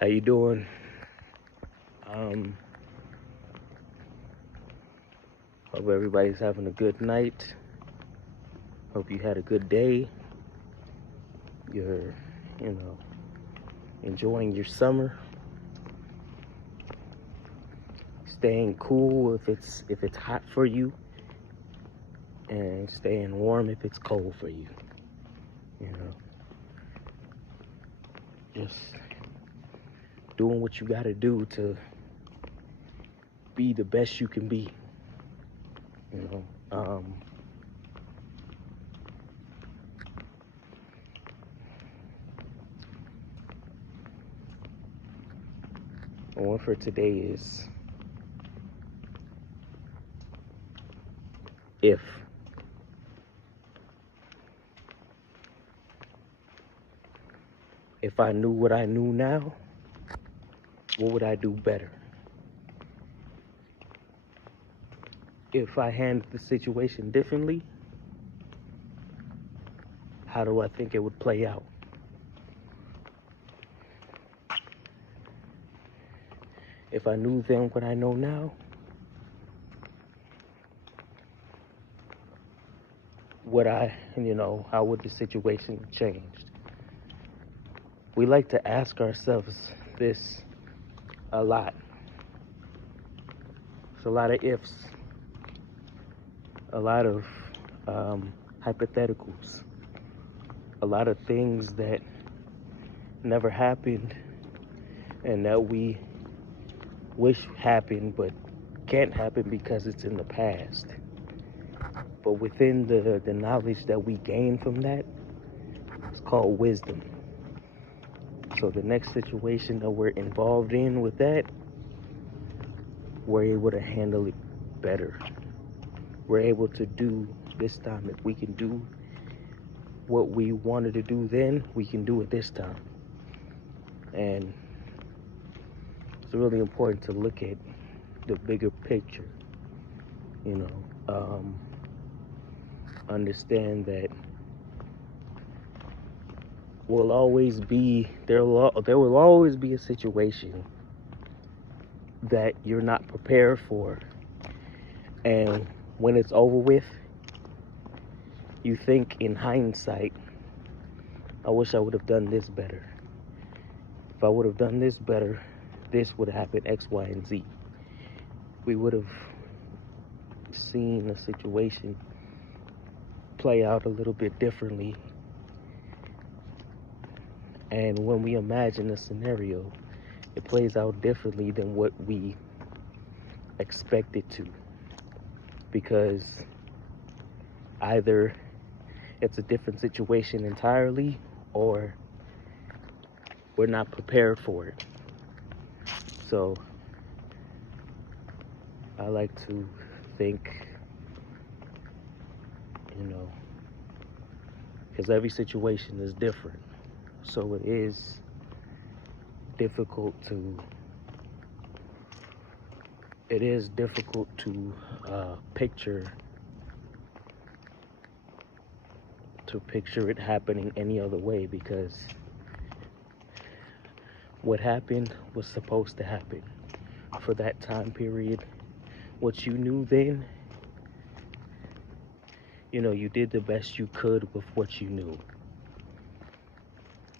How you doing? Um, Hope everybody's having a good night. Hope you had a good day. You're, you know, enjoying your summer. Staying cool if it's hot for you, and staying warm if it's cold for you. You know, just doing what you gotta do to be the best you can be. You know, the one for today is if. If I knew what I knew now, what would I do better? If I handled the situation differently, how do I think it would play out? If I knew then what I know now, how would the situation have changed? We like to ask ourselves this a lot. It's a lot of ifs, a lot of hypotheticals, a lot of things that never happened and that we wish happened but can't happen because it's in the past. But within the knowledge that we gain from that, it's called wisdom. So the next situation that we're involved in with that, we're able to handle it better. We're able to do this time. If we can do what we wanted to do then, we can do it this time. And it's really important to look at the bigger picture, understand that there will always be a situation that you're not prepared for, and when it's over with, you think in hindsight, I wish I would have done this better. If I would have done this better, this would have happened, X, Y, and Z. We would have seen the situation play out a little bit differently. And when we imagine a scenario, it plays out differently than what we expect it to. Because either it's a different situation entirely, or we're not prepared for it. So I like to think, because every situation is different. So it is difficult to picture it happening any other way, because what happened was supposed to happen for that time period. What you knew then, you did the best you could with what you knew.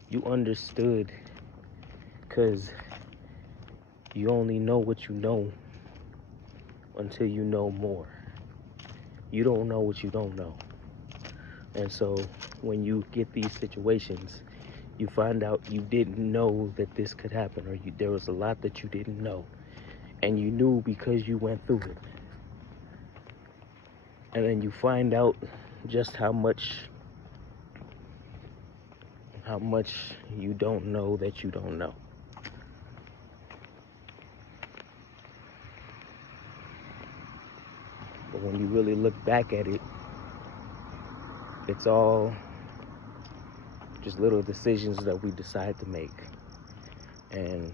You understood, because you only know what you know until you know more. You don't know what you don't know. And so when you get these situations, you find out you didn't know that this could happen, or there was a lot that you didn't know, and you knew because you went through it. And then you find out just how much you don't know that you don't know. But when you really look back at it, it's all just little decisions that we decide to make. And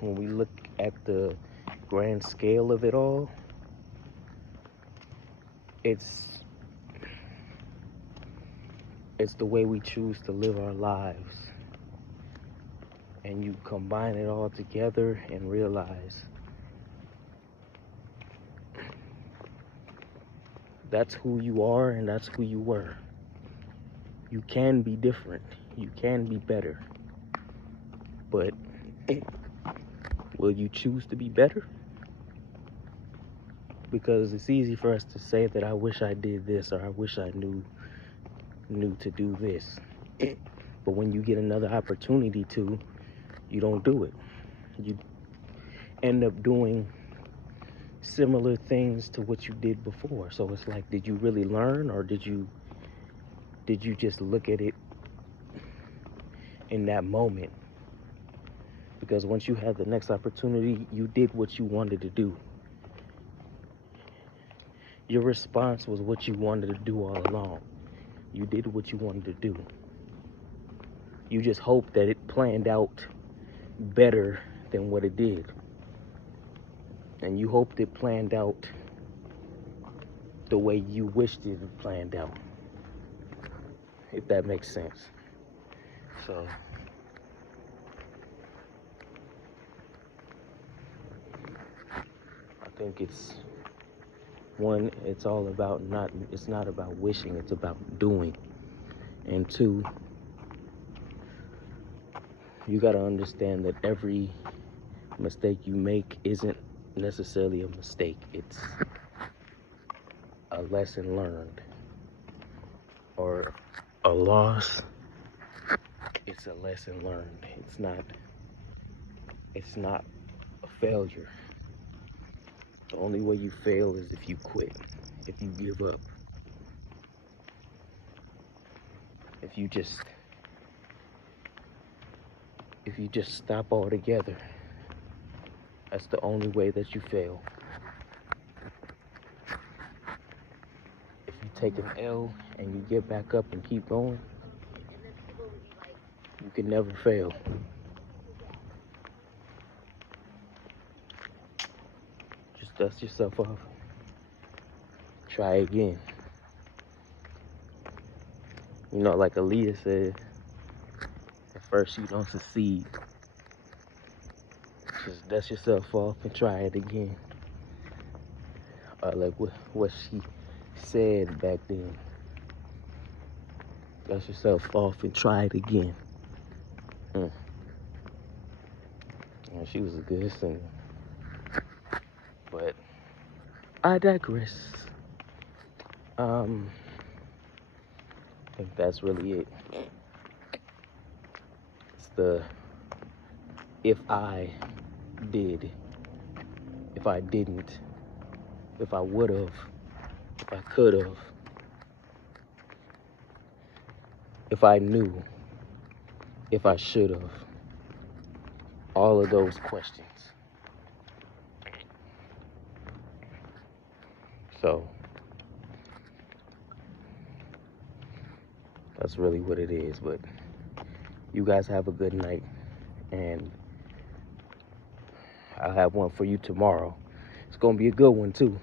when we look at the grand scale of it all, it's the way we choose to live our lives and you combine it all together and realize that's who you are and that's who you were. You can be different. You can be better. But will you choose to be better? Because it's easy for us to say that I wish I did this, or I wish I knew to do this. But when you get another opportunity to, you don't do it. You end up doing similar things to what you did before. So it's like, did you really learn, or did you just look at it in that moment? Because once you have the next opportunity, you did what you wanted to do. Your response was what you wanted to do all along. You did what you wanted to do. You just hoped that it planned out better than what it did. And you hoped it planned out the way you wished it had planned out. If that makes sense. So I think it's all about it's not about wishing, it's about doing. And two, you got to understand that every mistake you make isn't necessarily a mistake. It's a lesson learned, or a loss. It's a lesson learned. It's not a failure. The only way you fail is if you quit, if you give up, if you just stop altogether. That's the only way that you fail. If you take an L and you get back up and keep going, you can never fail. Just dust yourself off. Try again. You know, like Aaliyah said, at first you don't succeed. Just dust yourself off and try it again. Like what she said back then. Dust yourself off and try it again. And she was a good singer. But I digress. I think that's really it. It's the if I did, if I didn't, if I would've, if I could've, if I knew, if I should've. All of those questions. So that's really what it is. But you guys have a good night, and I'll have one for you tomorrow. It's gonna be a good one too.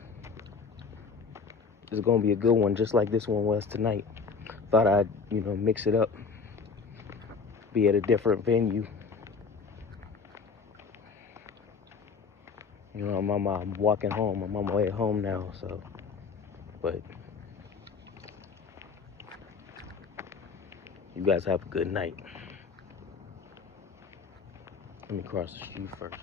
It's gonna be a good one, just like this one was tonight. Thought I'd, mix it up, be at a different venue. I'm walking home. I'm on my way home now, so, but you guys have a good night. Let me cross the street first.